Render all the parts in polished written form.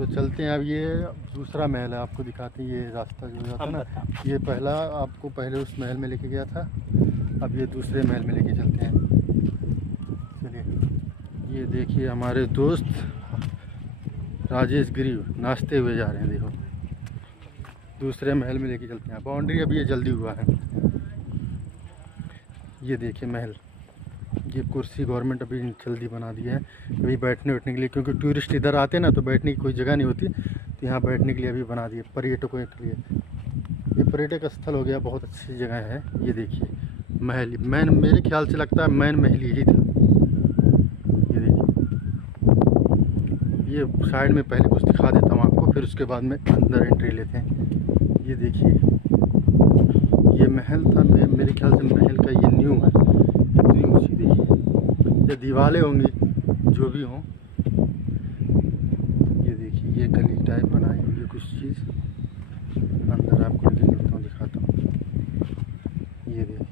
तो चलते हैं। अब ये दूसरा महल है, आपको दिखाते हैं। ये रास्ता जो जाता है ना, ये पहला आपको पहले उस महल में लेके गया था, अब ये दूसरे महल में लेके चलते हैं। चलिए, ये देखिए हमारे दोस्त राजेश गिरी नाचते हुए जा रहे हैं। देखो, दूसरे महल में लेके चलते हैं। बाउंड्री अभी ये जल्दी हुआ है। ये देखिए महल, ये कुर्सी गवर्नमेंट अभी जल्दी बना दी है अभी बैठने उठने के लिए, क्योंकि टूरिस्ट इधर आते हैं ना तो बैठने की कोई जगह नहीं होती, तो यहाँ बैठने के लिए अभी बना दिए पर्यटकों के लिए। ये पर्यटक स्थल हो गया, बहुत अच्छी जगह है। ये देखिए महल, मैन मेरे ख्याल से लगता है मैन महल यही था। ये देखिए, ये साइड में पहले कुछ दिखा देता हूँ आपको, फिर उसके बाद में अंदर एंट्री लेते हैं। ये देखिए, ये महल था, मेरे ख्याल से महल का ये न्यू है। इतनी ऊँची देखिए, ये दीवारें होंगी जो भी हों। ये देखिए, ये गली टाइप बनाई हुई है कुछ चीज़। अंदर आपको लेके चलता हूँ, दिखाता हूँ। ये देखिए,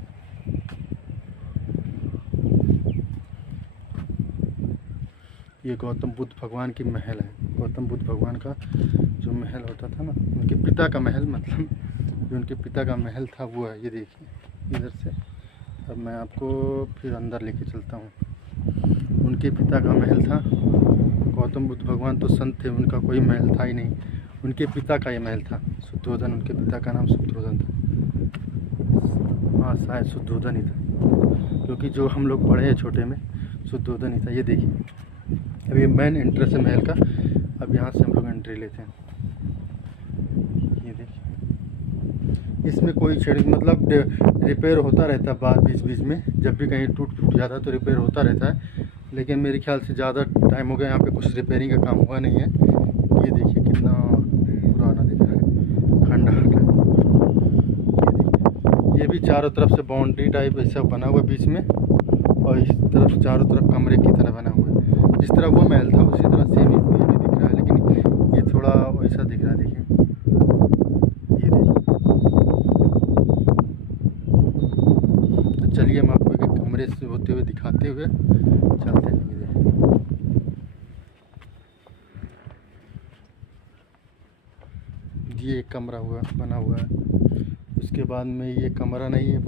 ये गौतम बुद्ध भगवान की महल है। गौतम बुद्ध भगवान का जो महल होता था ना, उनके पिता का महल, मतलब जो उनके पिता का महल था वो है। ये देखिए इधर से। अब मैं आपको फिर अंदर लेके चलता हूँ। उनके पिता का महल था। गौतम बुद्ध भगवान तो संत थे, उनका कोई महल था ही नहीं, उनके पिता का ये महल था। शुद्धोधन, उनके पिता का नाम शुद्धोधन था। हाँ, शायद शुद्धोधन ही था, क्योंकि जो हम लोग पढ़े हैं छोटे में, शुद्धोधन ही था। ये देखिए, अभी मेन एंट्रेंस है महल का। अब यहाँ से हम लोग एंट्री लेते हैं। ये देखिए, इसमें कोई मतलब रिपेयर होता रहता है बाद बीच बीच में, जब भी कहीं टूट जाता है तो रिपेयर होता रहता है, लेकिन मेरे ख्याल से ज़्यादा टाइम हो गया यहाँ पे कुछ रिपेयरिंग का काम हुआ नहीं है। ये देखिए कितना पुराना दिख रहा है, खंडहर है। ये भी चारों तरफ से बाउंड्री टाइप ऐसा बना हुआ बीच में, और इस तरफ चारों तरफ कमरे की तरह बना हुआ है। जिस तरह वो महल था उसी तरह सेम ये भी दिख रहा है, लेकिन ये थोड़ा वैसा दिख रहा है। देखिए, ये देखिए। तो चलिए हम आपको एक कमरे से होते हुए दिखाते हुए चलते हैं। ये एक कमरा हुआ बना हुआ है। उसके बाद में ये कमरा नहीं है,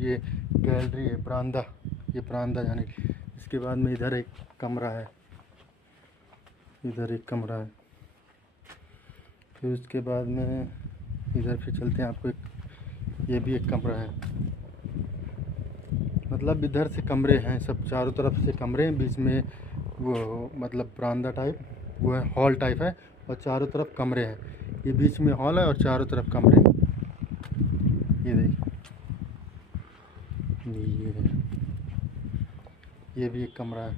ये गैलरी है, बरामदा, ये बरामदा जाने। इसके बाद में इधर एक कमरा है, इधर एक कमरा है। फिर उसके बाद में इधर फिर चलते हैं, आपको एक ये भी एक कमरा है। मतलब इधर से कमरे हैं सब, चारों तरफ से कमरे हैं, बीच में वो मतलब बरामदा टाइप, वो है हॉल टाइप है, और चारों तरफ कमरे हैं। ये बीच में हॉल है और चारों तरफ कमरे। ये देखिए, ये भी एक कमरा है।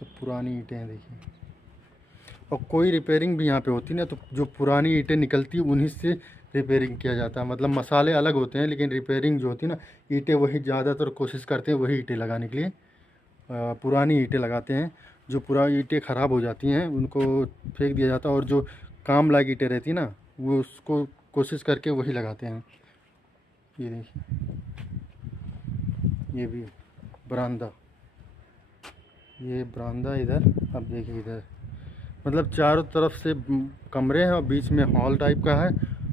सब पुरानी ईंटें हैं देखिए, और कोई रिपेयरिंग भी यहाँ पे होती ना, तो जो पुरानी ईंटें निकलती है उन्हीं से रिपेयरिंग किया जाता है। मतलब मसाले अलग होते हैं, लेकिन रिपेयरिंग जो होती है ना, ईंटें वही ज़्यादातर कोशिश करते हैं वही ईंटें लगाने के लिए। पुरानी ईंटें लगाते हैं। जो पुरानी ईंटें ख़राब हो जाती हैं उनको फेंक दिया जाता है, और जो काम लायक ईंटें रहती ना, वो उसको कोशिश करके वही लगाते हैं। ये देखिए, ये भी बरामदा, ये बरामदा इधर। अब देखिए इधर, मतलब चारों तरफ से कमरे हैं और बीच में हॉल टाइप का है,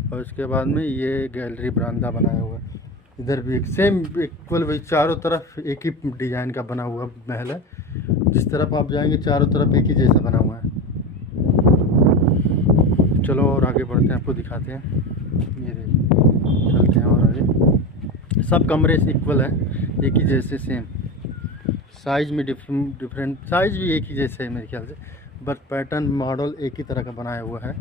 और उसके बाद में ये गैलरी बरामदा बनाया हुआ है। इधर भी एक सेम इक्वल वही, चारों तरफ एक ही डिज़ाइन का बना हुआ महल है। जिस तरफ आप जाएंगे चारों तरफ एक ही जैसा बना हुआ है। चलो और आगे बढ़ते हैं, आपको दिखाते हैं। ये देखिए, चलते हैं और आगे। सब कमरे इक्वल हैं, एक ही जैसे सेम। साइज़ में डिफरेंट साइज़ भी एक ही जैसे है मेरे ख्याल से, बट पैटर्न मॉडल एक ही तरह का बनाया हुआ है।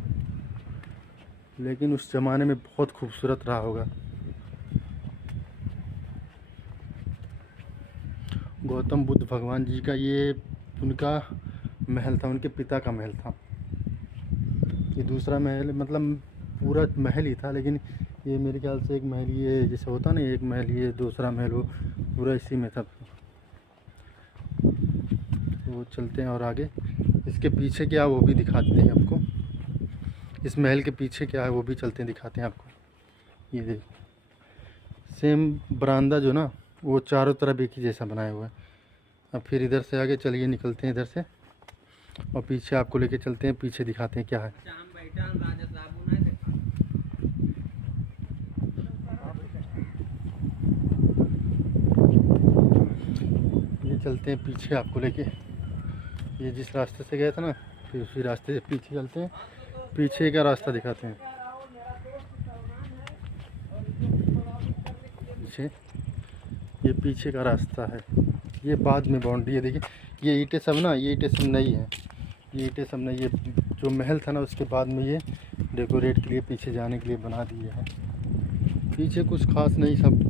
लेकिन उस ज़माने में बहुत खूबसूरत रहा होगा। गौतम बुद्ध भगवान जी का ये उनका महल था, उनके पिता का महल था। ये दूसरा महल, मतलब पूरा महल ही था, लेकिन ये मेरे ख्याल से एक महल, ये जैसे होता ना एक महल, ये दूसरा महल, वो पूरा इसी में था। तो चलते हैं और आगे। इसके पीछे क्या है वो भी दिखाते हैं आपको। इस महल के पीछे क्या है वो भी चलते हैं, दिखाते हैं आपको। ये देखो, सेम बरामदा जो ना, वो चारों तरफ एक ही जैसा बनाया हुआ है। अब फिर इधर से आगे चलिए, निकलते हैं इधर से। और पीछे आपको लेके चलते हैं, पीछे दिखाते हैं क्या है। ये चलते हैं पीछे आपको लेके, ये जिस रास्ते से गए थे ना, फिर उसी रास्ते से पीछे चलते हैं, पीछे का रास्ता दिखाते हैं। पीछे, ये पीछे का रास्ता है, ये बाद में बाउंड्री है। देखिए ये ईंटें सब ना, ये ईंटें सब नई है, ये ईंटें सब नई है। जो महल था ना उसके बाद में ये डेकोरेट के लिए पीछे जाने के लिए बना दिए हैं। पीछे कुछ खास नहीं, सब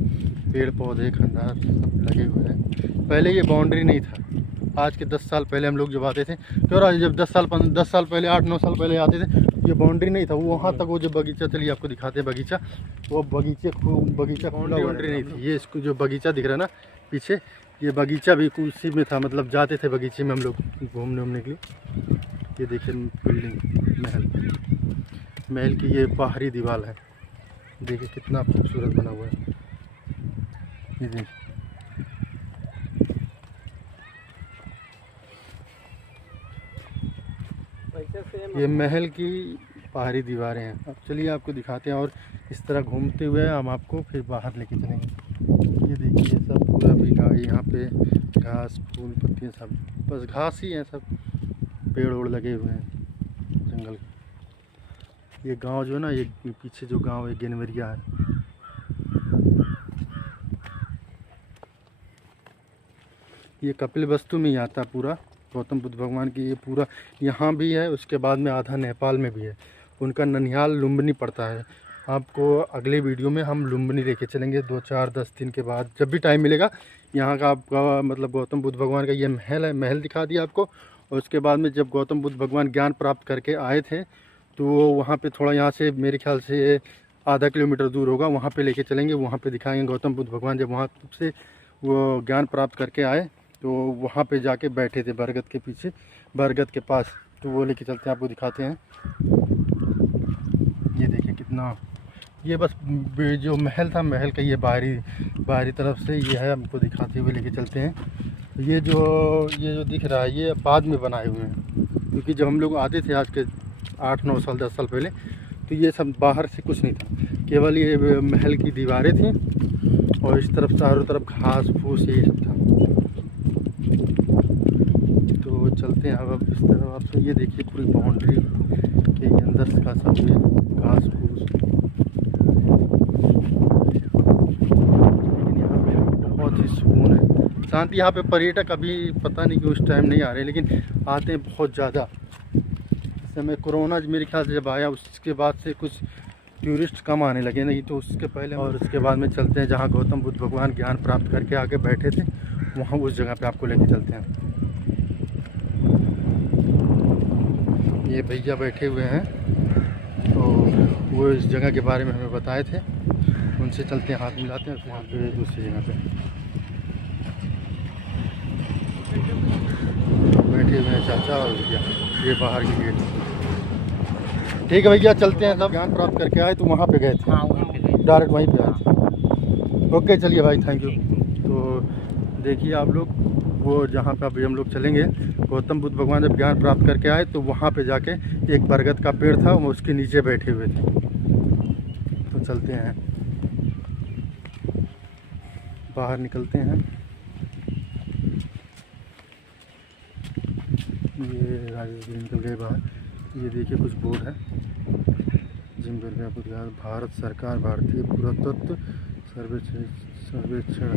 पेड़ पौधे खंडार सब लगे हुए हैं। पहले ये बाउंड्री नहीं था। आज के 10 साल पहले हम लोग जब आते थे, क्यों आज जब 10 साल पहले 8-9 साल पहले आते थे, ये बाउंड्री नहीं था। वो वहाँ तक वो जो बगीचा, चलिए आपको दिखाते हैं बगीचा, वो बगीचा बाउंड्री नहीं थी। ये इसको जो बगीचा दिख रहा है ना पीछे, ये बगीचा भी उसी में था, मतलब जाते थे बगीचे में हम लोग घूमने के लिए। ये देखिए बिल्डिंग, महल की ये बाहरी दीवार है, देखिए कितना खूबसूरत बना हुआ है। ये देखिए, ये महल की बाहरी दीवारें हैं। अब चलिए आपको दिखाते हैं, और इस तरह घूमते हुए हम आपको फिर बाहर लेके चलेंगे। ये देखिए सब पूरा बिका, यहाँ पे घास फूल पत्तियाँ सब, बस घास ही है, सब पेड़ ओड़ लगे हुए हैं जंगल के। ये गांव जो है ना, ये पीछे जो गांव है गेनवरिया है। ये कपिलवस्तु में ही आता पूरा, गौतम बुद्ध भगवान की ये पूरा यहाँ भी है, उसके बाद में आधा नेपाल में भी है। उनका ननिहाल लुम्बिनी पड़ता है। आपको अगले वीडियो में हम लुम्बिनी लेके चलेंगे 2-4-10 दिन के बाद, जब भी टाइम मिलेगा। यहाँ का आपका मतलब गौतम बुद्ध भगवान का ये महल है, महल दिखा दिया आपको। और उसके बाद में जब गौतम बुद्ध भगवान ज्ञान प्राप्त करके आए थे, तो वहाँ पे थोड़ा यहाँ से मेरे ख्याल से आधा किलोमीटर दूर होगा, वहाँ पे लेके चलेंगे, वहाँ पे दिखाएंगे गौतम बुद्ध भगवान जब वहाँ से वो ज्ञान प्राप्त करके आए, तो वहाँ पे जाके बैठे थे बरगद के पीछे, बरगद के पास। तो वो लेके चलते हैं, आपको दिखाते हैं। ये देखिए कितना, ये बस जो महल था, महल का ये बाहरी तरफ से ये है, हमको दिखाते हुए लेके चलते हैं। ये जो दिख रहा है ये बाद में बनाए हुए हैं, क्योंकि जब हम लोग आते थे आज के 8-9 साल 10 साल पहले, तो ये सब बाहर से कुछ नहीं था, केवल ये महल की दीवारें थी और इस तरफ चारों तरफ घास फूस यही सब था। तो चलते हैं अब इस तरफ आपसे। ये देखिए पूरी बाउंड्री के अंदर का सब ये घास फूस, यहाँ पे बहुत ही सुकून है, शांति। यहाँ पे पर्यटक अभी पता नहीं कि उस टाइम नहीं आ रहे, लेकिन आते हैं बहुत ज़्यादा। इस समय कोरोना मेरे ख्याल से जब आया, उसके बाद से कुछ टूरिस्ट कम आने लगे, नहीं तो उसके पहले। और उसके बाद में चलते हैं जहाँ गौतम बुद्ध भगवान ज्ञान प्राप्त करके आके बैठे थे, वहाँ उस जगह पे आपको लेके चलते हैं। ये भैया बैठे हुए हैं, तो वो इस जगह के बारे में हमें बताए थे, उनसे चलते हैं, हाथ मिलाते हैं, वहाँ पे दूसरी जगह पे बैठे हुए हैं चाचा और भैया। ये बाहर की गेट, ठीक है भैया चलते हैं। सब ज्ञान प्राप्त करके आए तो वहाँ पे गए थे, डायरेक्ट वहीं पे आए थे। ओके चलिए भाई, थैंक यू। तो देखिए आप लोग, वो जहाँ पे अभी हम लोग चलेंगे, गौतम बुद्ध भगवान जब ज्ञान प्राप्त करके आए तो वहाँ पे जाके एक बरगद का पेड़ था, वो उसके नीचे बैठे हुए थे। तो चलते हैं, बाहर निकलते हैं। ये राजेश निकल गए बाहर। ये देखिए कुछ बोर्ड है, जिम करके भारत सरकार भारतीय पुरातत्व सर्वेक्षण